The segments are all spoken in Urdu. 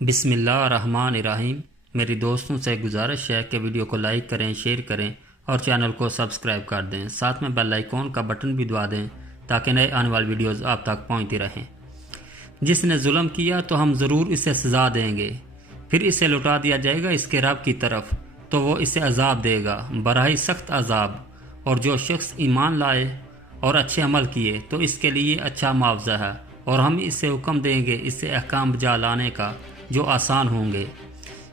بسم اللہ الرحمن الرحیم۔ میری دوستوں سے گزارش ہے کہ ویڈیو کو لائک کریں، شیئر کریں اور چینل کو سبسکرائب کر دیں، ساتھ میں بیل آئیکن کا بٹن بھی دبا دیں تاکہ نئے آنے والی ویڈیوز آپ تک پہنچتی رہیں۔ جس نے ظلم کیا تو ہم ضرور اسے سزا دیں گے، پھر اسے لوٹا دیا جائے گا اس کے رب کی طرف تو وہ اسے عذاب دے گا، براہ سخت عذاب۔ اور جو شخص ایمان لائے اور اچھے عمل کیے تو اس کے لیے اچھا معاوضہ ہے، اور ہم اسے حکم دیں گے اسے احکام بجا لانے کا جو آسان ہوں گے۔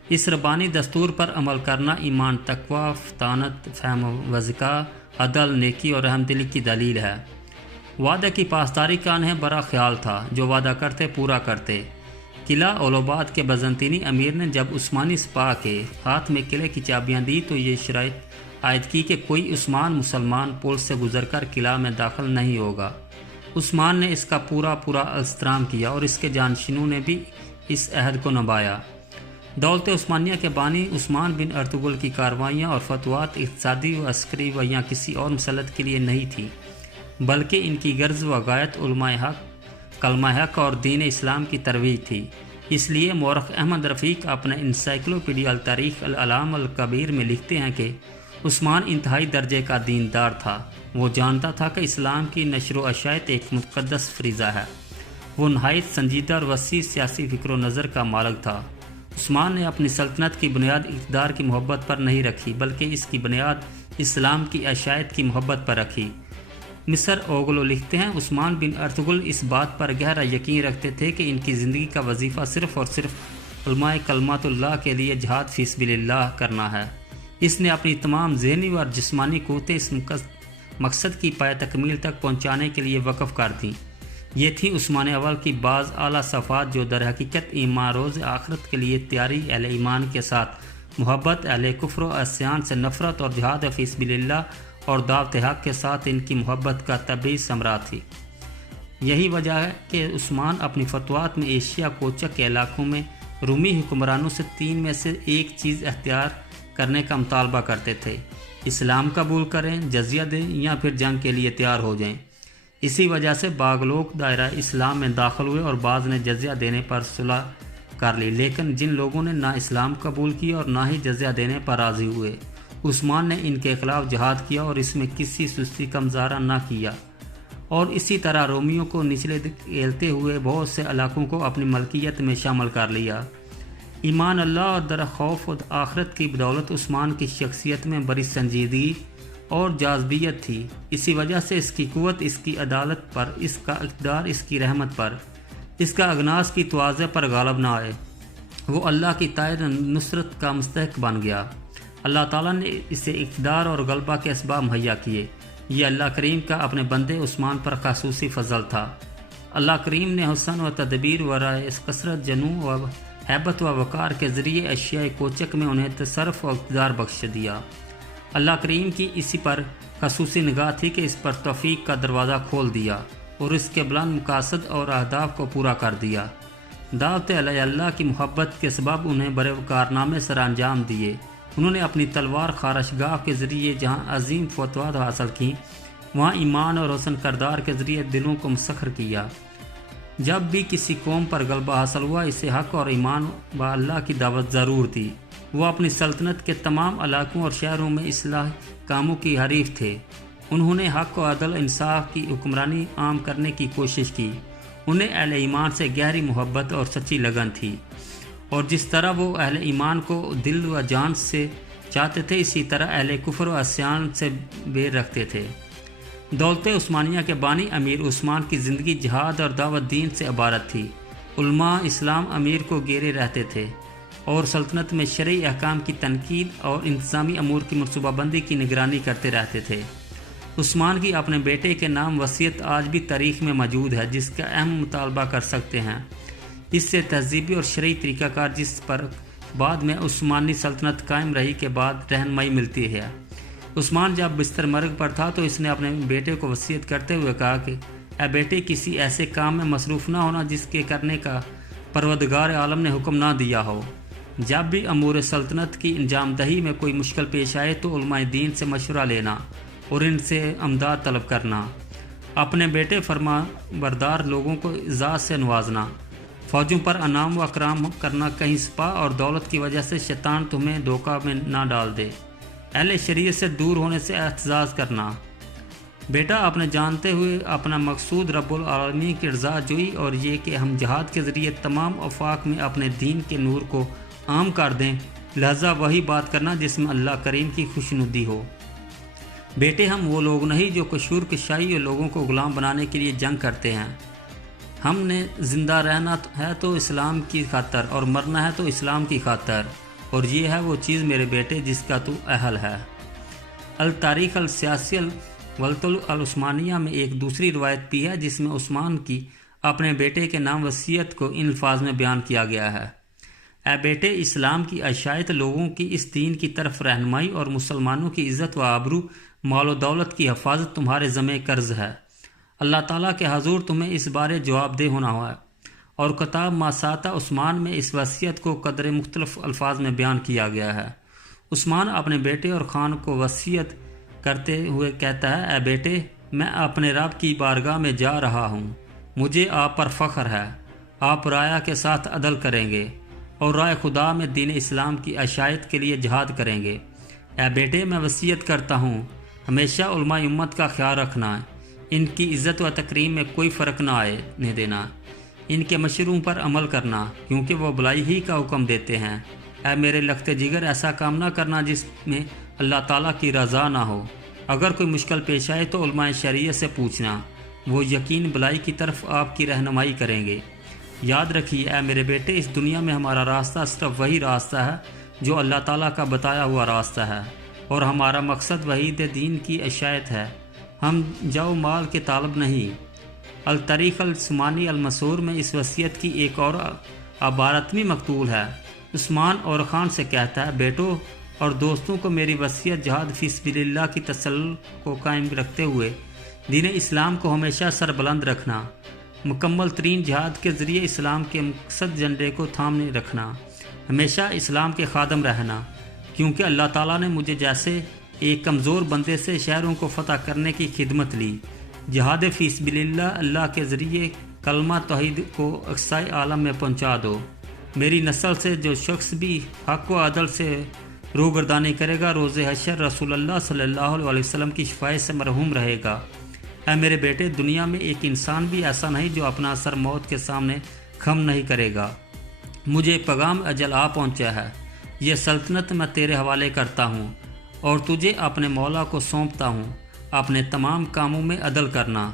اس ربانی دستور پر عمل کرنا ایمان، تقوی، فطانت، فہم و ذکا، عدل، نیکی اور رحم دلی کی دلیل ہے۔ وعدہ کی پاسداری کا انہیں بڑا خیال تھا، جو وعدہ کرتے پورا کرتے۔ قلعہ اولوباد کے بزنطینی امیر نے جب عثمانی سپاہ کے ہاتھ میں قلعے کی چابیاں دی تو یہ شرط عائد کی کہ کوئی عثمان مسلمان پل سے گزر کر قلعہ میں داخل نہیں ہوگا۔ عثمان نے اس کا پورا احترام کیا اور اس کے جانشینوں نے بھی اس عہد کو نبھایا۔ دولت عثمانیہ کے بانی عثمان بن ارطغرل کی کاروائیاں اور فتوحات اقتصادی و عسکری و یا کسی اور مسلط کے لیے نہیں تھی، بلکہ ان کی غرض و غایت علماء حق، کلمہ حق اور دین اسلام کی ترویج تھی۔ اس لیے مورخ احمد رفیق اپنے انسائکلوپیڈیا التاریخ العلام الکبیر میں لکھتے ہیں کہ عثمان انتہائی درجے کا دیندار تھا۔ وہ جانتا تھا کہ اسلام کی نشر و اشاعت ایک مقدس فریضہ ہے۔ وہ نہایت سنجیدہ اور وسیع سیاسی فکر و نظر کا مالک تھا۔ عثمان نے اپنی سلطنت کی بنیاد اقتدار کی محبت پر نہیں رکھی، بلکہ اس کی بنیاد اسلام کی اشاعت کی محبت پر رکھی۔ مصر اوغلو لکھتے ہیں، عثمان بن ارطغرل اس بات پر گہرا یقین رکھتے تھے کہ ان کی زندگی کا وظیفہ صرف اور صرف علماء کلمات اللہ کے لیے جہاد فی سبیل اللہ کرنا ہے۔ اس نے اپنی تمام ذہنی اور جسمانی قوتیں اس مقصد کی پایہ تکمیل تک پہنچانے کے لیے وقف کر دیں۔ یہ تھی عثمان اول کی بعض اعلیٰ صفات جو در حقیقت ایمان روز آخرت کے لیے تیاری، اہل ایمان کے ساتھ محبت، اہل کفر و عصیان سے نفرت اور جہاد فی سبیل اللہ اور دعوت حق کے ساتھ ان کی محبت کا طبعی ثمرہ تھی۔ یہی وجہ ہے کہ عثمان اپنی فتوحات میں ایشیا کوچک کے علاقوں میں رومی حکمرانوں سے 3 میں سے ایک چیز اختیار کرنے کا مطالبہ کرتے تھے: اسلام قبول کریں، جزیہ دیں یا پھر جنگ کے لیے تیار ہو جائیں۔ اسی وجہ سے بعض لوگ دائرہ اسلام میں داخل ہوئے اور بعض نے جزیہ دینے پر صلح کر لی، لیکن جن لوگوں نے نہ اسلام قبول کیا اور نہ ہی جزیہ دینے پر راضی ہوئے، عثمان نے ان کے خلاف جہاد کیا اور اس میں کسی سستی کا مظاہرہ نہ کیا، اور اسی طرح رومیوں کو نچلے دکھیلتے ہوئے بہت سے علاقوں کو اپنی ملکیت میں شامل کر لیا۔ ایمان اللہ اور در خوف و آخرت کی بدولت عثمان کی شخصیت میں بڑی سنجیدگی اور جاذبیت تھی۔ اسی وجہ سے اس کی قوت اس کی عدالت پر، اس کا اقتدار اس کی رحمت پر، اس کا اغناص کی تواضع پر غالب نہ آئے۔ وہ اللہ کی تائید نصرت کا مستحق بن گیا۔ اللہ تعالیٰ نے اسے اقتدار اور غلبہ کے اسباب مہیا کیے۔ یہ اللہ کریم کا اپنے بندے عثمان پر خصوصی فضل تھا۔ اللہ کریم نے حسن و تدبیر و رائے کثرت، جنوں و ہیبت و وقار کے ذریعے اشیاء کوچک میں انہیں تصرف و اقتدار بخش دیا۔ اللہ کریم کی اسی پر خصوصی نگاہ تھی کہ اس پر توفیق کا دروازہ کھول دیا اور اس کے بلند مقاصد اور اہداف کو پورا کر دیا۔ دعوت اللہ کی محبت کے سبب انہیں بڑے کارنامے سر انجام دیے۔ انہوں نے اپنی تلوار خارشگاہ کے ذریعے جہاں عظیم فتوحات حاصل کیں، وہاں ایمان اور حسن کردار کے ذریعے دلوں کو مسخر کیا۔ جب بھی کسی قوم پر غلبہ حاصل ہوا، اسے حق اور ایمان و اللہ کی دعوت ضرور تھی۔ وہ اپنی سلطنت کے تمام علاقوں اور شہروں میں اصلاح کاموں کی حریف تھے۔ انہوں نے حق و عدل انصاف کی حکمرانی عام کرنے کی کوشش کی۔ انہیں اہل ایمان سے گہری محبت اور سچی لگن تھی، اور جس طرح وہ اہل ایمان کو دل و جان سے چاہتے تھے، اسی طرح اہل کفر و عصیان سے بیر رکھتے تھے۔ دولت عثمانیہ کے بانی امیر عثمان کی زندگی جہاد اور دعوت دین سے عبارت تھی۔ علماء اسلام امیر کو گھیرے رہتے تھے اور سلطنت میں شرعی احکام کی تنقید اور انتظامی امور کی منصوبہ بندی کی نگرانی کرتے رہتے تھے۔ عثمان کی اپنے بیٹے کے نام وصیت آج بھی تاریخ میں موجود ہے، جس کا اہم مطالبہ کر سکتے ہیں۔ اس سے تہذیبی اور شرعی طریقہ کار جس پر بعد میں عثمانی سلطنت قائم رہی کے بعد رہنمائی ملتی ہے۔ عثمان جب بستر مرگ پر تھا تو اس نے اپنے بیٹے کو وصیت کرتے ہوئے کہا کہ اے بیٹے، کسی ایسے کام میں مصروف نہ ہونا جس کے کرنے کا پروردگار عالم نے حکم نہ دیا ہو۔ جب بھی امور سلطنت کی انجام دہی میں کوئی مشکل پیش آئے تو علماء دین سے مشورہ لینا اور ان سے امداد طلب کرنا۔ اپنے بیٹے فرما بردار لوگوں کو اعزاز سے نوازنا، فوجوں پر انعام و اکرام کرنا، کہیں سپاہ اور دولت کی وجہ سے شیطان تمہیں دھوکہ میں نہ ڈال دے، اہل شریعت سے دور ہونے سے احتجاج کرنا۔ بیٹا، اپنے جانتے ہوئے اپنا مقصود رب العالمین کی رضا جوئی اور یہ کہ ہم جہاد کے ذریعے تمام آفاق میں اپنے دین کے نور کو عام کر دیں، لہذا وہی بات کرنا جس میں اللہ کریم کی خوشنودی ہو۔ بیٹے، ہم وہ لوگ نہیں جو قشور کشائی اور لوگوں کو غلام بنانے کے لیے جنگ کرتے ہیں۔ ہم نے زندہ رہنا ہے تو اسلام کی خاطر اور مرنا ہے تو اسلام کی خاطر، اور یہ ہے وہ چیز میرے بیٹے جس کا تو اہل ہے۔ التاریخ السیاسی الولت العثمانیہ میں ایک دوسری روایت بھی ہے جس میں عثمان کی اپنے بیٹے کے نام وصیت کو ان الفاظ میں بیان کیا گیا ہے: اے بیٹے، اسلام کی عشائت لوگوں کی اس دین کی طرف رہنمائی اور مسلمانوں کی عزت و آبرو، مال و دولت کی حفاظت تمہارے ذمہ قرض ہے۔ اللہ تعالیٰ کے حضور تمہیں اس بارے جواب دہ ہونا ہوا ہے۔ اور کتاب ماساتہ عثمان میں اس وصیت کو قدر مختلف الفاظ میں بیان کیا گیا ہے۔ عثمان اپنے بیٹے اور خان کو وصیت کرتے ہوئے کہتا ہے: اے بیٹے، میں اپنے رب کی بارگاہ میں جا رہا ہوں، مجھے آپ پر فخر ہے، آپ رایا کے ساتھ عدل کریں گے اور رائے خدا میں دین اسلام کی عشائت کے لیے جہاد کریں گے۔ اے بیٹے، میں وصیت کرتا ہوں ہمیشہ علماء امت کا خیال رکھنا، ان کی عزت و تکریم میں کوئی فرق نہ آنے دینا، ان کے مشوروں پر عمل کرنا کیونکہ وہ بھلائی ہی کا حکم دیتے ہیں۔ اے میرے لخت جگر، ایسا کام نہ کرنا جس میں اللہ تعالیٰ کی رضا نہ ہو۔ اگر کوئی مشکل پیش آئے تو علماء شریعت سے پوچھنا، وہ یقین بھلائی کی طرف آپ کی رہنمائی کریں گے۔ یاد رکھیے اے میرے بیٹے، اس دنیا میں ہمارا راستہ صرف وہی راستہ ہے جو اللہ تعالیٰ کا بتایا ہوا راستہ ہے، اور ہمارا مقصد وحید دین کی عشائت ہے، ہم جو مال کے طالب نہیں۔ التاریخ العثمانی المسور میں اس وصیت کی ایک اور عبارت بھی مقتول ہے۔ عثمان اور خان سے کہتا ہے: بیٹوں اور دوستوں کو میری وصیت جہاد فی سبیل اللہ کی تسلسل کو قائم رکھتے ہوئے دین اسلام کو ہمیشہ سربلند رکھنا، مکمل ترین جہاد کے ذریعے اسلام کے مقصد جھنڈے کو تھامنے رکھنا، ہمیشہ اسلام کے خادم رہنا، کیونکہ اللہ تعالیٰ نے مجھے جیسے ایک کمزور بندے سے شہروں کو فتح کرنے کی خدمت لی۔ جہاد فی سبیل اللہ، اللہ کے ذریعے کلمہ توحید کو اقصائے عالم میں پہنچا دو۔ میری نسل سے جو شخص بھی حق و عدل سے روگردانی کرے گا، روز حشر رسول اللہ صلی اللہ علیہ وسلم کی شفاعت سے مرحوم رہے گا۔ اے میرے بیٹے، دنیا میں ایک انسان بھی ایسا نہیں جو اپنا سر موت کے سامنے خم نہیں کرے گا۔ مجھے پیغام اجل آ پہنچا ہے، یہ سلطنت میں تیرے حوالے کرتا ہوں اور تجھے اپنے مولا کو سونپتا ہوں، اپنے تمام کاموں میں عدل کرنا۔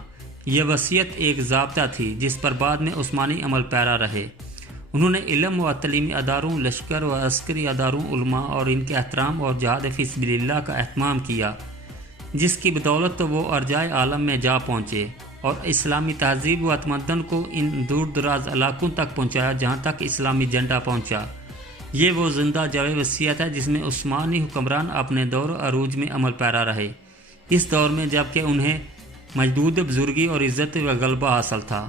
یہ وصیت ایک ضابطہ تھی جس پر بعد میں عثمانی عمل پیرا رہے۔ انہوں نے علم و تعلیمی اداروں، لشکر و عسکری اداروں، علماء اور ان کے احترام اور جہاد فی سبیل اللہ کا اہتمام کیا، جس کی بدولت وہ ارجائے عالم میں جا پہنچے اور اسلامی تہذیب و تمدن کو ان دور دراز علاقوں تک پہنچایا جہاں تک اسلامی جھنڈا پہنچا۔ یہ وہ زندہ جاوے وصیت ہے جس میں عثمانی حکمران اپنے دور عروج میں عمل پیرا رہے، اس دور میں جب کہ انہیں مجدود بزرگی اور عزت و غلبہ حاصل تھا۔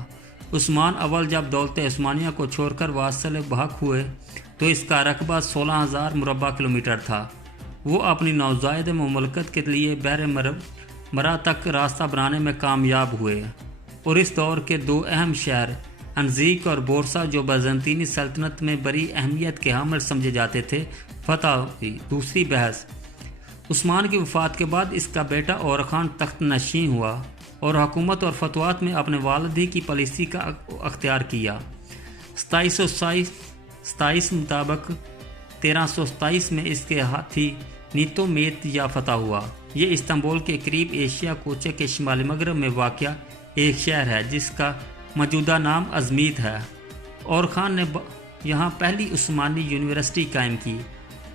عثمان اول جب دولت عثمانیہ کو چھوڑ کر واصل بحق ہوئے تو اس کا رقبہ 16,000 مربع کلومیٹر تھا۔ وہ اپنی نوزائیدہ مملکت کے لیے بحر مرا تک راستہ بنانے میں کامیاب ہوئے، اور اس دور کے دو اہم شہر انزیک اور بورسا جو بیزنطینی سلطنت میں بڑی اہمیت کے حامل سمجھے جاتے تھے، فتح ہوئی۔ دوسری بحث: عثمان کی وفات کے بعد اس کا بیٹا اور خان تخت نشین ہوا اور حکومت اور فتوحات میں اپنے والد ہی کی پالیسی کا اختیار کیا۔ 2727 مطابق 1327 میں اس کے ہاتھی نیتو میت یا فتح ہوا۔ یہ استنبول کے قریب ایشیا کوچے کے شمال مغرب میں واقع ایک شہر ہے جس کا موجودہ نام ازمیت ہے، اور خان نے یہاں پہلی عثمانی یونیورسٹی قائم کی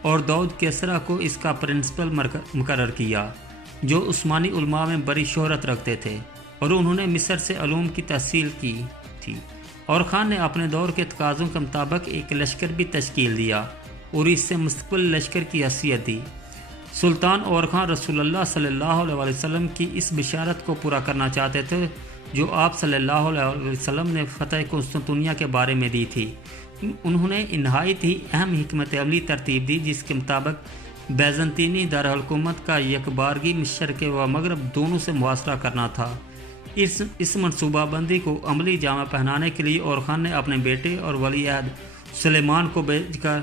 اور داؤد کیسرا کو اس کا پرنسپل مقرر کیا، جو عثمانی علماء میں بڑی شہرت رکھتے تھے، اور انہوں نے مصر سے علوم کی تحصیل کی تھی۔ اور خان نے اپنے دور کے تقاضوں کے مطابق ایک لشکر بھی تشکیل دیا اور اس سے مستقل لشکر کی حیثیت دی۔ سلطان اور خان رسول اللہ صلی اللہ علیہ وسلم کی اس بشارت کو پورا کرنا چاہتے تھے جو آپ صلی اللہ علیہ وسلم نے فتح قسطنطنیہ کے بارے میں دی تھی۔ انہوں نے نہایت ہی اہم حکمت عملی ترتیب دی جس کے مطابق بیزنطینی دارالحکومت کا یکبارگی مشرق و مغرب دونوں سے محاصرہ کرنا تھا۔ اس منصوبہ بندی کو عملی جامہ پہنانے کے لیے اور خان نے اپنے بیٹے اور ولی عہد سلیمان کو بھیج کر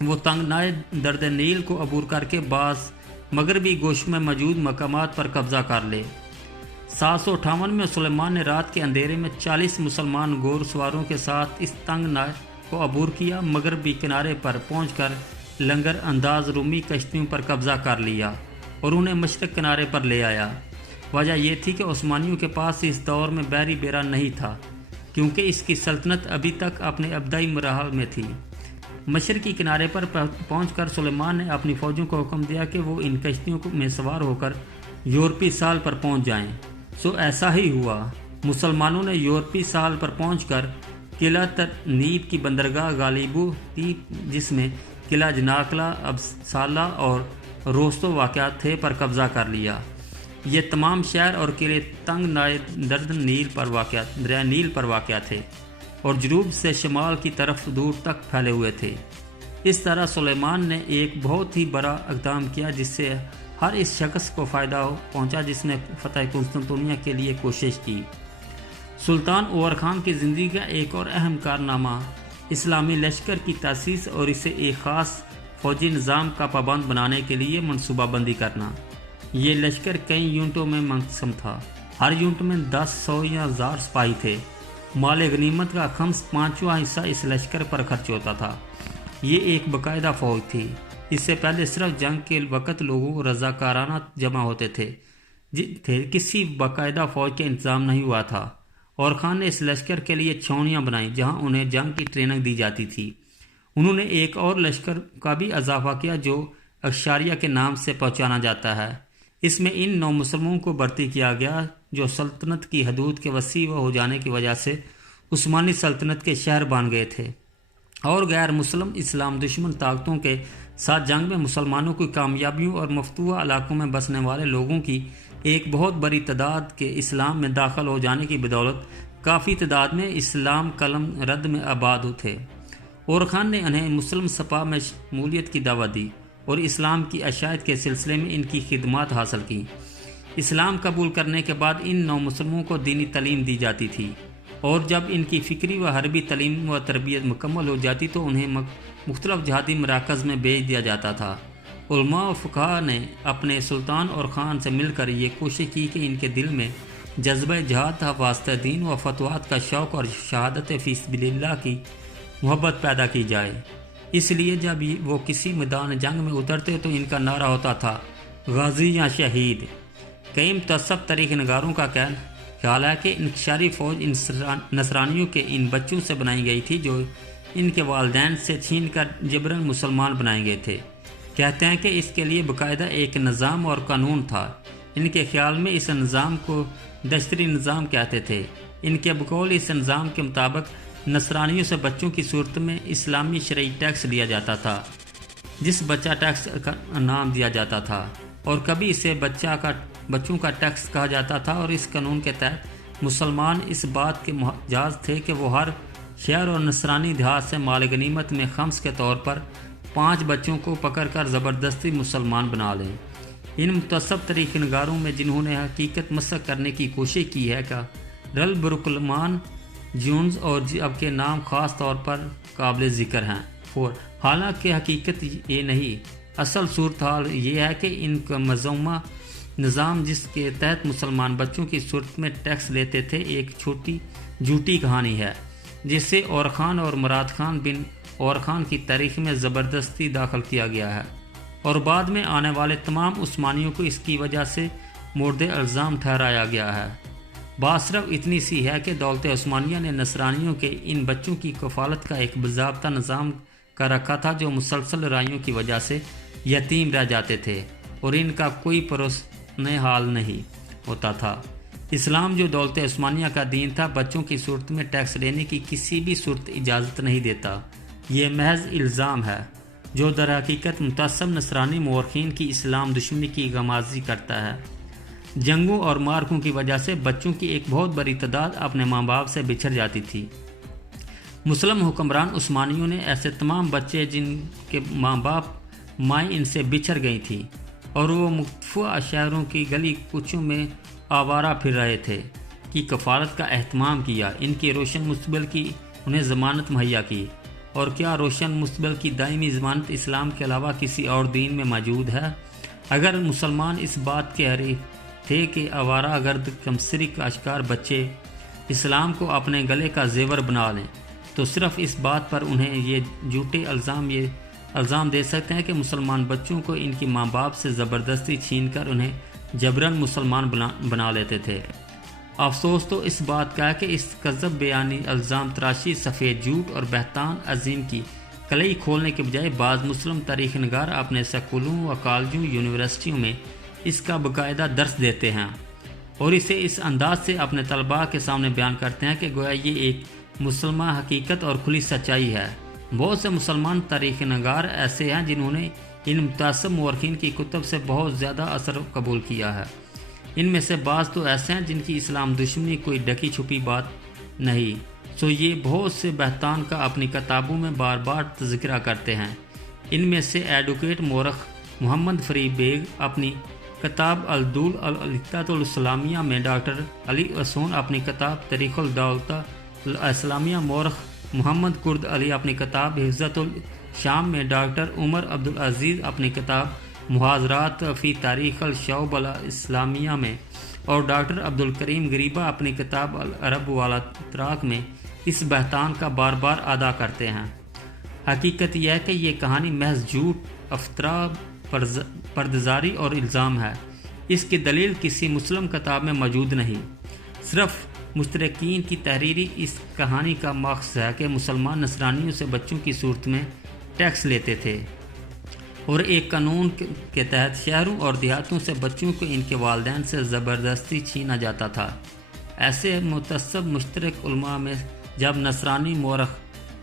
وہ تنگنائے درد نیل کو عبور کر کے بعض مغربی گوش میں موجود مقامات پر قبضہ کر لے۔ 758 میں سلیمان نے رات کے اندھیرے میں 40 مسلمان گھوڑ سواروں کے ساتھ اس تنگنائے کو عبور کیا، مغربی کنارے پر پہنچ کر لنگر انداز رومی کشتیوں پر قبضہ کر لیا اور انہیں مشرق کنارے پر لے آیا۔ وجہ یہ تھی کہ عثمانیوں کے پاس اس دور میں بحری بیڑا نہیں تھا، کیونکہ اس کی سلطنت ابھی تک اپنے ابتدائی مراحل میں تھی۔ مشرقی کنارے پر پہنچ کر سلیمان نے اپنی فوجوں کو حکم دیا کہ وہ ان کشتیوں میں سوار ہو کر یورپی سال پر پہنچ جائیں۔ سو ایسا ہی ہوا۔ مسلمانوں نے یورپی سال پر پہنچ کر قلعہ ترنیب کی بندرگاہ غالیبو تھی، جس میں قلعہ جناکلا، ابسالہ اور روستو واقعات تھے، پر قبضہ کر لیا۔ یہ تمام شہر اور قلعے تنگ نائے درد نیل پر واقع تھے اور جنوب سے شمال کی طرف دور تک پھیلے ہوئے تھے۔ اس طرح سلیمان نے ایک بہت ہی بڑا اقدام کیا جس سے ہر اس شخص کو فائدہ پہنچا جس نے فتح قسطنطنیہ کے لیے کوشش کی۔ سلطان اور خان کی زندگی کا ایک اور اہم کارنامہ اسلامی لشکر کی تاسیس اور اسے ایک خاص فوجی نظام کا پابند بنانے کے لیے منصوبہ بندی کرنا۔ یہ لشکر کئی یونٹوں میں منقسم تھا، ہر یونٹ میں 10، 100 یا 1000 سپاہی تھے۔ مال غنیمت کا 5واں حصہ اس لشکر پر خرچ ہوتا تھا۔ یہ ایک باقاعدہ فوج تھی۔ اس سے پہلے صرف جنگ کے وقت لوگوں کو رضاکارانہ جمع ہوتے تھے، کسی باقاعدہ فوج کا انتظام نہیں ہوا تھا۔ اور خان نے اس لشکر کے لیے چھاؤنیاں بنائیں جہاں انہیں جنگ کی ٹریننگ دی جاتی تھی۔ انہوں نے ایک اور لشکر کا بھی اضافہ کیا جو اکشاریہ کے نام سے پہچانا جاتا ہے۔ اس میں ان 9 مسلموں کو بھرتی کیا گیا جو سلطنت کی حدود کے وسیع ہو جانے کی وجہ سے عثمانی سلطنت کے شہر بن گئے تھے اور غیر مسلم اسلام دشمن طاقتوں کے ساتھ جنگ میں مسلمانوں کی کامیابیوں اور مفتوحہ علاقوں میں بسنے والے لوگوں کی ایک بہت بڑی تعداد کے اسلام میں داخل ہو جانے کی بدولت کافی تعداد میں اسلام قلم رد میں آباد تھے۔ اور خان نے انہیں مسلم سپاہ میں شمولیت کی دعوت دی اور اسلام کی اشاعت کے سلسلے میں ان کی خدمات حاصل کی۔ اسلام قبول کرنے کے بعد ان 9 مسلموں کو دینی تعلیم دی جاتی تھی اور جب ان کی فکری و حربی تعلیم و تربیت مکمل ہو جاتی تو انہیں مختلف جہادی مراکز میں بھیج دیا جاتا تھا۔ علماء و فقہاء نے اپنے سلطان اور خان سے مل کر یہ کوشش کی کہ ان کے دل میں جذبہ جہاد واسطہ دین و فتوحات کا شوق اور شہادت فی سبیل اللہ کی محبت پیدا کی جائے۔ اس لیے جب وہ کسی میدان جنگ میں اترتے تو ان کا نعرہ ہوتا تھا غازی یا شہید۔ کئی متعصب تاریخ نگاروں کا خیال ہے کہ انکشاری فوج نصرانیوں کے ان بچوں سے بنائی گئی تھی جو ان کے والدین سے چھین کر جبراً مسلمان بنائے گئے تھے۔ کہتے ہیں کہ اس کے لیے باقاعدہ ایک نظام اور قانون تھا۔ ان کے خیال میں اس نظام کو دستوری نظام کہتے تھے۔ ان کے بقول اس نظام کے مطابق نصرانیوں سے بچوں کی صورت میں اسلامی شرعی ٹیکس لیا جاتا تھا جس بچہ ٹیکس کا نام دیا جاتا تھا اور کبھی اسے بچوں کا ٹیکس کہا جاتا تھا، اور اس قانون کے تحت مسلمان اس بات کے مجاز تھے کہ وہ ہر شہر اور نصرانی دیہات سے مال غنیمت میں خمس کے طور پر 5 بچوں کو پکڑ کر زبردستی مسلمان بنا لیں۔ ان متعصب طریق نگاروں میں جنہوں نے حقیقت مسخ کرنے کی کوشش کی ہے کہ رل برکلمان جونز اور اب کے نام خاص طور پر قابل ذکر ہیں۔ حالانکہ حقیقت یہ نہیں، اصل صورتحال یہ ہے کہ ان کا مذمومہ نظام جس کے تحت مسلمان بچوں کی صورت میں ٹیکس لیتے تھے ایک جھوٹی کہانی ہے جسے اور خان اور مراد خان بن اور خان کی تاریخ میں زبردستی داخل کیا گیا ہے اور بعد میں آنے والے تمام عثمانیوں کو اس کی وجہ سے مورد الزام ٹھہرایا گیا ہے۔ بات صرف اتنی سی ہے کہ دولت عثمانیہ نے نصرانیوں کے ان بچوں کی کفالت کا ایک باضابطہ نظام کر رکھا تھا جو مسلسل لڑائیوں کی وجہ سے یتیم رہ جاتے تھے اور ان کا کوئی پرسن حال نہیں ہوتا تھا۔ اسلام جو دولت عثمانیہ کا دین تھا بچوں کی صورت میں ٹیکس لینے کی کسی بھی صورت اجازت نہیں دیتا۔ یہ محض الزام ہے جو در حقیقت متعصب نصرانی مورخین کی اسلام دشمنی کی غمازی کرتا ہے۔ جنگوں اور مارکوں کی وجہ سے بچوں کی ایک بہت بڑی تعداد اپنے ماں باپ سے بچھڑ جاتی تھی۔ مسلم حکمران عثمانیوں نے ایسے تمام بچے جن کے ماں باپ مائیں ان سے بچھڑ گئی تھیں اور وہ مختلف شہروں کی گلی کوچوں میں آوارہ پھر رہے تھے، کی کفالت کا اہتمام کیا، ان کے روشن مستقبل کی انہیں ضمانت مہیا کی۔ اور کیا روشن مستقبل کی دائمی ضمانت اسلام کے علاوہ کسی اور دین میں موجود ہے؟ اگر مسلمان اس بات کے حریف تھے کہ آوارہ گرد کمسری کا اشکار بچے اسلام کو اپنے گلے کا زیور بنا لیں، تو صرف اس بات پر انہیں یہ جھوٹے الزام دے سکتے ہیں کہ مسلمان بچوں کو ان کی ماں باپ سے زبردستی چھین کر انہیں جبراً مسلمان بنا لیتے تھے۔ افسوس تو اس بات کا ہے کہ اس کذب بیانی، الزام تراشی، سفید جھوٹ اور بہتان عظیم کی کلئی کھولنے کے بجائے بعض مسلم تاریخ نگار اپنے سکولوں و کالجوں، یونیورسٹیوں میں اس کا باقاعدہ درس دیتے ہیں اور اسے اس انداز سے اپنے طلباء کے سامنے بیان کرتے ہیں کہ گویا یہ ایک مسلمہ حقیقت اور کھلی سچائی ہے۔ بہت سے مسلمان تاریخ نگار ایسے ہیں جنہوں نے ان متعصب مورخین کی کتب سے بہت زیادہ اثر قبول کیا ہے۔ ان میں سے بعض تو ایسے ہیں جن کی اسلام دشمنی کوئی ڈکی چھپی بات نہیں، سو یہ بہت سے بہتان کا اپنی کتابوں میں بار بار تذکرہ کرتے ہیں۔ ان میں سے ایڈوکیٹ مورخ محمد فرید بیگ اپنی کتاب الدول العقیدۃ الاسلامیہ میں، ڈاکٹر علی اسون اپنی کتاب تاریخ الدولۃ الاسلامیہ، مورخ محمد کرد علی اپنی کتاب حفظۃ الشام میں، ڈاکٹر عمر عبدالعزیز اپنی کتاب محاضرات فی تاریخ الشعوب الاسلامیہ میں، اور ڈاکٹر عبدالکریم غریبہ اپنی کتاب العرب والاتراک میں اس بہتان کا بار بار ادا کرتے ہیں۔ حقیقت یہ ہے کہ یہ کہانی محض جھوٹ، افطرا، پردزاری اور الزام ہے۔ اس کی دلیل کسی مسلم کتاب میں موجود نہیں۔ صرف مشترکین کی تحریری اس کہانی کا مقصد ہے کہ مسلمان نصرانیوں سے بچوں کی صورت میں ٹیکس لیتے تھے اور ایک قانون کے تحت شہروں اور دیہاتوں سے بچوں کو ان کے والدین سے زبردستی چھینا جاتا تھا۔ ایسے متعصب مشترک علماء میں جب نصرانی مورخ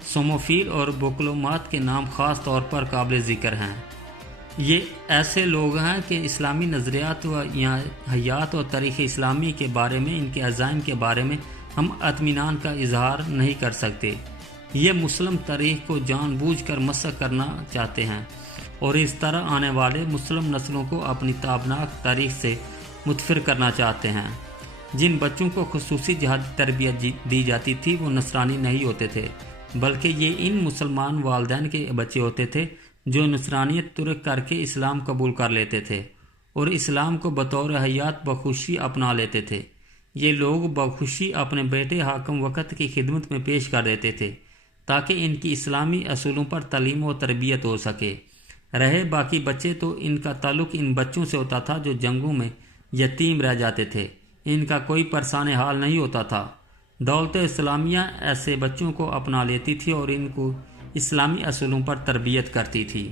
سوموفیل اور بوکلومات کے نام خاص طور پر قابل ذکر ہیں۔ یہ ایسے لوگ ہیں کہ اسلامی نظریات و حیات و تاریخ اسلامی کے بارے میں، ان کے عزائم کے بارے میں ہم اطمینان کا اظہار نہیں کر سکتے۔ یہ مسلم تاریخ کو جان بوجھ کر مسخ کرنا چاہتے ہیں اور اس طرح آنے والے مسلم نسلوں کو اپنی تابناک تاریخ سے متفر کرنا چاہتے ہیں۔ جن بچوں کو خصوصی جہادی تربیت دی جاتی تھی وہ نصرانی نہیں ہوتے تھے، بلکہ یہ ان مسلمان والدین کے بچے ہوتے تھے جو نصرانیت ترک کر کے اسلام قبول کر لیتے تھے اور اسلام کو بطور حیات بخوشی اپنا لیتے تھے۔ یہ لوگ بخوشی اپنے بیٹے حاکم وقت کی خدمت میں پیش کر دیتے تھے تاکہ ان کی اسلامی اصولوں پر تعلیم و تربیت ہو سکے۔ رہے باقی بچے تو ان کا تعلق ان بچوں سے ہوتا تھا جو جنگوں میں یتیم رہ جاتے تھے، ان کا کوئی پرسان حال نہیں ہوتا تھا۔ دولت اسلامیہ ایسے بچوں کو اپنا لیتی تھی اور ان کو اسلامی اصولوں پر تربیت کرتی تھی۔